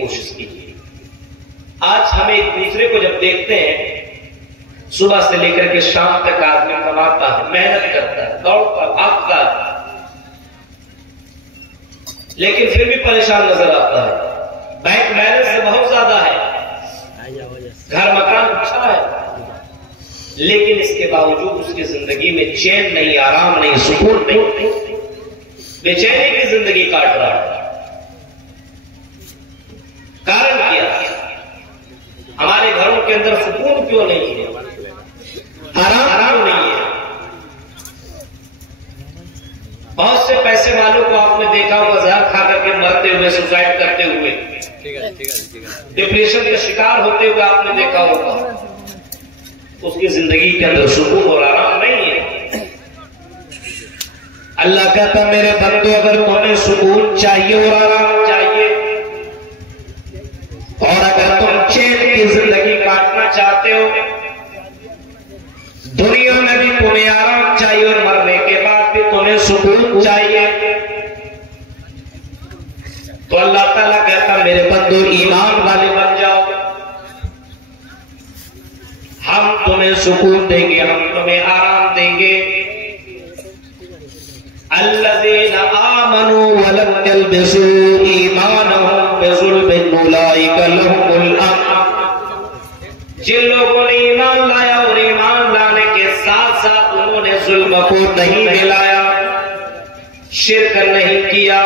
کوشش کیجیے. آج ہم ایک دوسرے کو جب دیکھتے ہیں، صبح سے لے کر کے شام تک آدمی کماتا ہے، محنت کرتا ہے، دوڑتا بھاگتا ہے، لیکن پھر بھی پریشان نظر آتا ہے. بینک بیلنس سے بہت زیادہ ہے، گھر مکان اچھا ہے، لیکن اس کے باوجود اس کی زندگی میں چین نہیں، آرام نہیں، سکون نہیں، بے چینی کی زندگی کاٹ رہا ہے. کارن کیا؟ ہمارے گھروں کے اندر سکون کیوں نہیں ہے، آرام کیوں نہیں ہے؟ بہت سے پیسے والوں کو آپ نے دیکھا ہوگا زہر کھا کر کے مرتے ہوئے، سوسائڈ کرتے ہوئے، ڈپریشن کا شکار ہوتے ہوئے آپ نے دیکھا ہوگا. اس کی زندگی کے اندر سکون اور آرام نہیں ہے. اللہ کہتا میرے بندو، اگر تمہیں سکون چاہیے اور آرام چاہیے، اور اگر تم چین کی زندگی کاٹنا چاہتے ہو، دنیا میں بھی تمہیں آرام چاہیے اور مرنے کے بعد بھی تمہیں سکون چاہیے، تو اللہ تعالیٰ کہتا میرے بندو ایمان والے بن جاؤ، ہم تمہیں سکون دیں گے، ہم تمہیں آرام دیں گے. الذین آمنوا ولم یلبسوا ایمانہم بظلم اولئک لہم الامن. جن لوگوں نے ایمان لایا اور ایمان لانے کے ساتھ ساتھ انہوں نے ظلم کو نہیں ملایا، شرک نہیں کیا،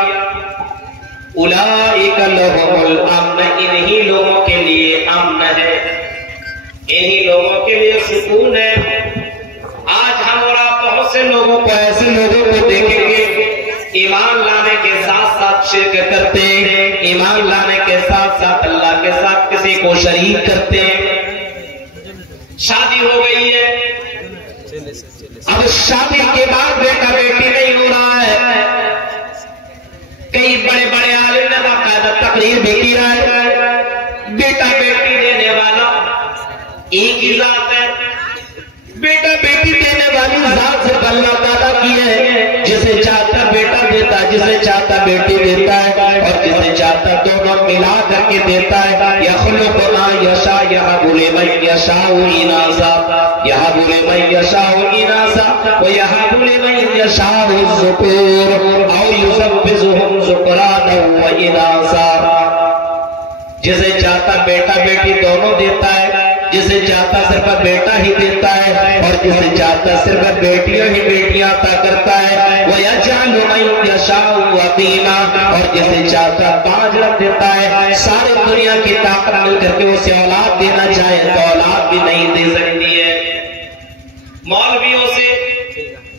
اولئک لہم الامن، انہی لوگوں کے لیے امن ہے، انہی لوگوں کے لیے سکون ہے. آج ہم اور آپ بہت سے لوگوں کو، ایسے لوگوں کو دیکھیں گے ایمان لانے کے ساتھ ساتھ شرک کرتے ہیں، ایمان لانے کے ساتھ ساتھ اللہ کے ساتھ کسی کو شریک کرتے ہیں. شادی ہو گئی ہے، اب شادی کے بعد بیٹا بیٹی نہیں ہو رہا ہے. کئی بڑے بڑے عالم نے باقاعدہ تقریر بھی کی ہے، بیٹا بیٹی دینے والا ایک ہی ذات ہے. بیٹا بیٹی دینے والی ذات سے اللہ تعالیٰ کی ہے، جسے چاہتا بیٹا دیتا ہے، جسے چاہتا بیٹی دیتا ہے، اور جسے چاہتا دونوں ملا کر کے دیتا ہے. یخلق ما یشاء یہب لمن یشاء اناثا، یہب لمن یشاء اناثا ویہب لمن یشاء الذکور او یزوجہم ذکرانا واناثا. جسے چاہتا بیٹا بیٹی دونوں دیتا ہے، جسے چاہتا صرف بیٹا ہی دیتا ہے، اور جسے چاہتا صرف بیٹیاں ہی بیٹیاں عطا کرتا ہے. وَيَجْعَلُ مَن يَشَاءُ عَقِيمًا، اور جسے چاہتا 5 رکھ دیتا ہے. سارے دنیا کی طاقت مل کر کے اسے اولاد دینا چاہے تو اولاد بھی نہیں دے سکتی ہے. مولویوں سے،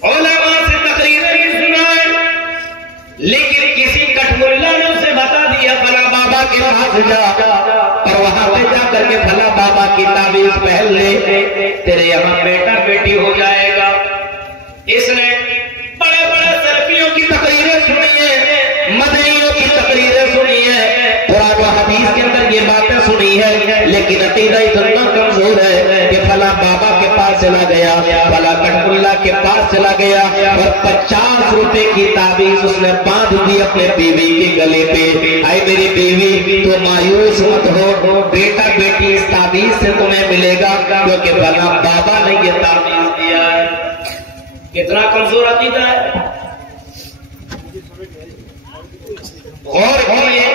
علماء سے تقریریں بھی سنائے، لیکن کسی کٹ ملا نے اسے بتا دیا فلاں بابا کے پاس جا اور وہاں پہ جا کر کے فلاں بابا کی تعویذ پہن لے، تیرے یہاں بیٹا بیٹی ہو جائے گا. اس نے بڑے بڑے سلفیوں کی تقریریں سنی ہیں، مدنیوں کی تقریریں سنی ہیں، قرآن و حدیث کے اندر یہ باتیں سنی ہے، لیکن عقیدہ اتنا کمزور ہے کہ فلاں بابا کے پاس چلا گیا، فلاں کٹ ملا کے پاس چلا گیا، اور 50 روپے کی تعویذ اس نے باندھ دی اپنے بیوی کے گلے پہ. اے میری بیوی تو مایوس مت ہو، بیٹا بیٹی اس تعویذ سے تمہیں ملے گا، کیونکہ فلاں بابا نے یہ تعویذ دیا ہے. کتنا کمزور عقیدہ ہے. غور کیجئے،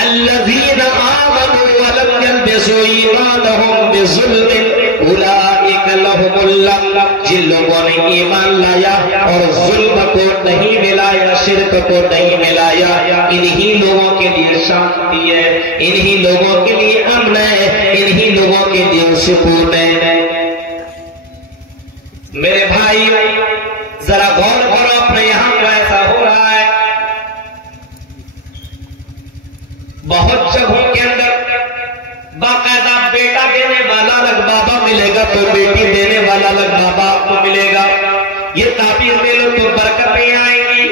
الذین آمنوا ولم یلبسوا ایمانہم بظلم اولئک لہم الامن. جن لوگوں نے ایمان لایا اور ظلم کو نہیں ملایا، شرک کو نہیں ملایا، انہی لوگوں کے لیے شانتی ہے، انہی لوگوں کے لیے امن ہے، انہی لوگوں کے لیے سکون ہے. میرے بھائی ذرا غور کرو، اپنے یہاں کو ایسا ہو رہا ہے. بہت جگہوں کے اندر باقاعدہ بیٹا دینے والا الگ بابا ملے گا تو بیٹی دینے والا الگ بابا آپ کو ملے گا. یہ تعبیر دے لو تو برکتیں آئیں گی.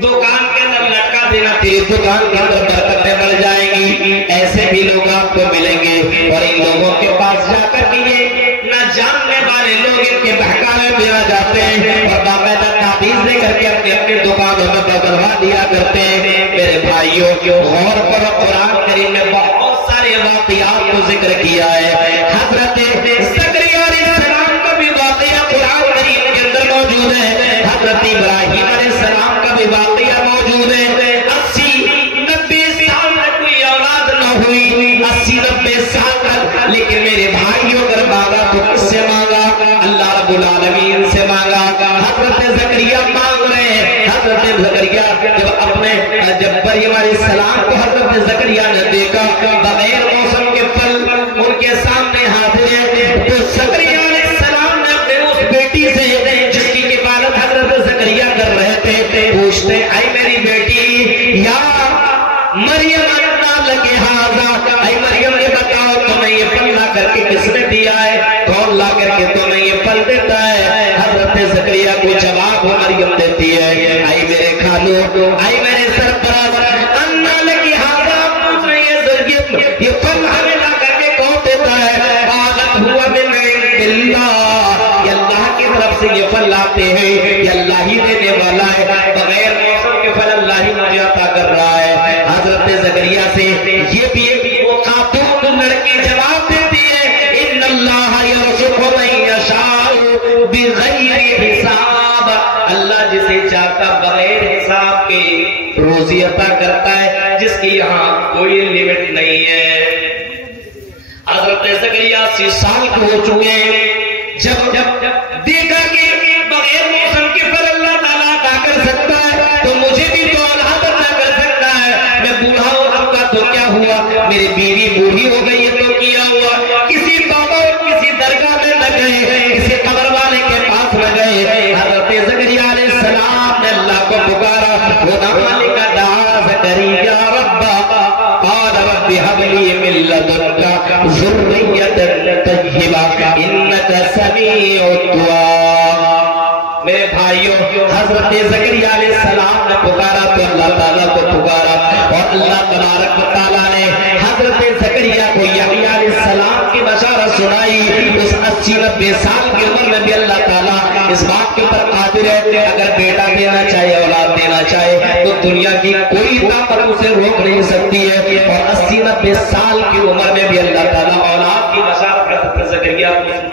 دکان کے اندر لٹکا دینا، تیری دکان کے اندر برکتیں بڑھ جائیں گی. ایسے بھی لوگ آپ کو ملیں گے، اور ان لوگوں کے پاس جا کر کے یہ نہ جاننے والے والے لوگ ان کے بہکاوے میں آ جاتے ہیں اور باقاعدہ تعویذ دے کر کے اپنے اپنے دکانوں میں بدلوا دیا کرتے ہیں۔ میرے بھائیوں غور کرو، قرآن کریم میں بہت سارے واقعات کو ذکر کیا ہے۔ حضرت زکریا علیہ السلام کا بھی واقعہ قرآن کریم کے اندر موجود ہے، حضرت ابراہیم علیہ السلام کا بھی واقعہ موجود ہے۔ 80-90 سال تک کوئی اولاد نہ ہوئی، 80-90 سال تک، لیکن میرے بھائیوں اگر مانگا تو کس سے مانگا؟ اللہ رب العالمین سے مانگا۔ حضرت زکریا مانگ رہے ہیں، حضرت زکریا جب مریم علیہ السلام کو حضرت زکریا نے دیکھا بغیر موسم کے پھل ان کے سامنے حاضر ہیں، تو زکریا علیہ السلام نے اپنے اس بیٹی سے جس کی کفالت حضرت زکریا کر رہے تھے پوچھتے ہیں، اے میری بیٹی یا مریم انا لگے ہاذا، اے مریم یہ بتاؤ تمہیں یہ پھل لا کر کے کس نے دیا ہے؟ کون لا کر کے تمہیں یہ پھل دیتا ہے؟ حضرت زکریا کو جواب مریم دیتی ہے، اے میرے خالو، اے میرے سرپرست، انا لگے ہاذا، مجھے یہ پھل ہمیں لا کر کے کون دیتا ہے؟ قالت ہوا من عند اللہ، یہ اللہ کی طرف سے یہ پھل لاتے ہیں، یہ اللہ ہی دینے والا ہے، بغیر موسم کے پھل اللہ ہی مجھے عطا کر رہا ہے۔ حضرت زکریا سے یہ بھی وہ خاتون لڑکی جواب دیتی ہے، ان اللہ یرزق من یشاء بغیر حساب، اللہ جسے چاہتا بغیر حساب کے روزی عطا کرتا ہے، جس کی یہاں کوئی لیمٹ نہیں ہے۔ حضرت زکریا 80 سال کے ہو چکے ہیں، جب دیکھا کہ بغیر موسم کے پھل اللہ تعالیٰ عطا کر سکتا ہے تو مجھے بھی تو اولاد عطا کر سکتا ہے۔ میں بوڑھا ہوں، اب کا تو کیا ہوا، میری بیوی بوڑھی ہو گئی ہے تو کیا ہوا، کسی بابا اور کسی درگاہ میں نہ گئے، کسی قبر والے کے پاس نہ گئے۔ حضرت زکریا علیہ السلام نے اللہ کو پکارا، خدا مالک دعا زکریا ربا قال رب هب لي من لدنك ذرية طيبة إنك سميع الدعاء۔ میرے بھائیوں حضرت زکریا علیہ السلام نے پکارا تو اللہ تعالیٰ کو پکارا، اور اللہ تبارک و تعالیٰ نے حضرت زکریا کو یحییٰ علیہ السلام کی بشارت سنائی۔ اس 80-90 سال کی عمر میں بھی اللہ تعالیٰ اس بات کے اوپر قادر ہے، اگر بیٹا دینا چاہے، اولاد دینا چاہے تو دنیا کی کوئی طاقت اسے روک نہیں سکتی ہے۔ اور 80-90 سال کی عمر میں بھی اللہ تعالیٰ اولاد کی بشارت حضرت زکریا کو